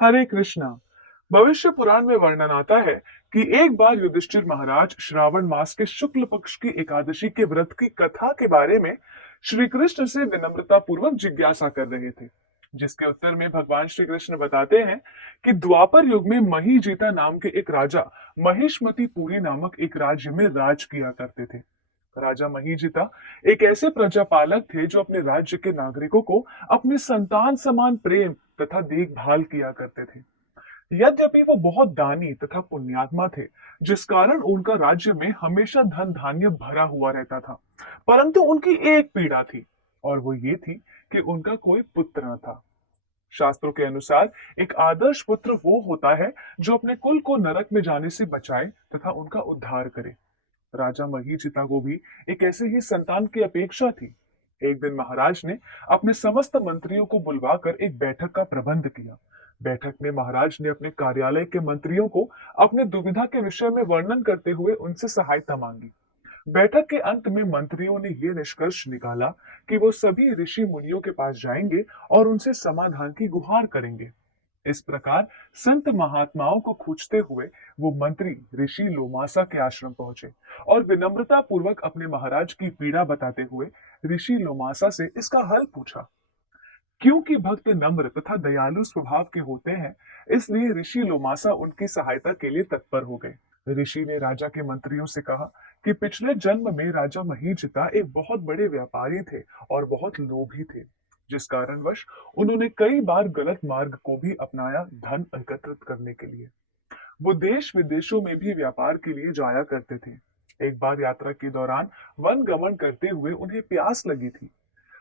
हरे कृष्णा। भविष्य पुराण में वर्णन आता है कि एक बार युधिष्ठिर महाराज श्रावण मास के शुक्ल पक्ष की एकादशी के व्रत की कथा के बारे में श्री कृष्ण से विनम्रता पूर्वक जिज्ञासा कर रहे थे। जिसके उत्तर में भगवान श्री कृष्ण बताते हैं कि द्वापर युग में महीजीता नाम के एक राजा महिष्मति पुरी नामक एक राज्य में राज किया करते थे। राजा महीजिता एक ऐसे प्रजापालक थे जो अपने राज्य के नागरिकों को अपने संतान समान प्रेम तथा देखभाल किया करते थे। यद्यपि वो बहुत दानी तथा पुण्यात्मा थे, जिस कारण उनका राज्य में हमेशा धन धान्य भरा हुआ रहता था। परंतु उनकी एक पीड़ा थी, और वो ये थी कि उनका कोई पुत्र न था। शास्त्रों के अनुसार एक आदर्श पुत्र वो होता है जो अपने कुल को नरक में जाने से बचाए तथा उनका उद्धार करे। राजा महीचिता को भी एक ऐसे ही संतान की अपेक्षा थी। एक दिन महाराज ने अपने समस्त मंत्रियों को बुलवाकर एक बैठक का प्रबंध किया। बैठक में महाराज ने अपने कार्यालय के मंत्रियों को अपने दुविधा के विषय में वर्णन करते हुए उनसे सहायता मांगी। बैठक के अंत में मंत्रियों ने यह निष्कर्ष निकाला कि वो सभी ऋषि मुनियों के पास जाएंगे और उनसे समाधान की गुहार करेंगे। इस प्रकार संत महात्माओं को खोजते हुए वो मंत्री ऋषि लोमासा के आश्रम पहुंचे और विनम्रता पूर्वक अपने महाराज की पीड़ा बताते हुए ऋषि लोमासा से इसका हल पूछा। क्योंकि भक्त नम्र तथा दयालु स्वभाव के होते हैं, इसलिए ऋषि लोमासा उनकी सहायता के लिए तत्पर हो गए। ऋषि ने राजा के मंत्रियों से कहा कि पिछले जन्म में राजा महीजिता एक बहुत बड़े व्यापारी थे और बहुत लोभी थे, जिस कारणवश उन्होंने कई बार गलत मार्ग को भी अपनाया धन एकत्रित करने के लिए। वो देश विदेशों में भी व्यापार के लिए जाया करते थे। एक बार यात्रा के दौरान वन गमन करते हुए उन्हें प्यास लगी थी।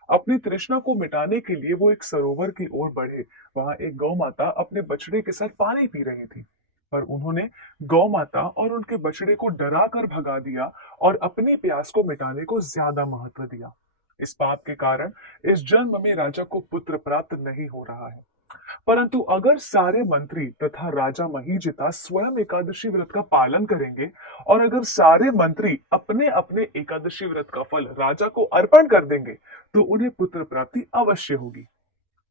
अपनी तृष्णा को मिटाने के लिए वो एक सरोवर की ओर बढ़े। वहां एक गौ माता अपने बछड़े के साथ पानी पी रही थी, पर उन्होंने गौ माता और उनके बछड़े को डरा कर भगा दिया और अपनी प्यास को मिटाने को ज्यादा महत्व दिया। इस पाप के कारण इस जन्म में राजा को पुत्र प्राप्त नहीं हो रहा है। परंतु अगर सारे मंत्री तथा राजा महीजिता स्वयं एकादशी व्रत का पालन करेंगे और अगर सारे मंत्री अपने अपने एकादशी व्रत का फल राजा को अर्पण कर देंगे, तो उन्हें पुत्र प्राप्ति अवश्य होगी।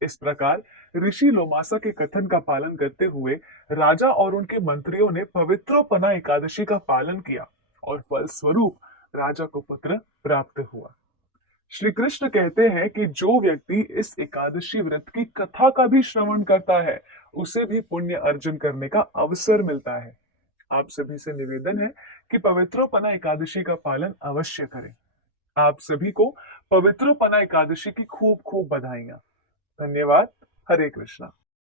इस प्रकार ऋषि लोमासा के कथन का पालन करते हुए राजा और उनके मंत्रियों ने पवित्रोपना एकादशी का पालन किया और फल स्वरूप राजा को पुत्र प्राप्त हुआ। श्री कृष्ण कहते हैं कि जो व्यक्ति इस एकादशी व्रत की कथा का भी श्रवण करता है, उसे भी पुण्य अर्जन करने का अवसर मिलता है। आप सभी से निवेदन है कि पवित्रोपना एकादशी का पालन अवश्य करें। आप सभी को पवित्रोपना एकादशी की खूब खूब बधाइयां। धन्यवाद। हरे कृष्णा।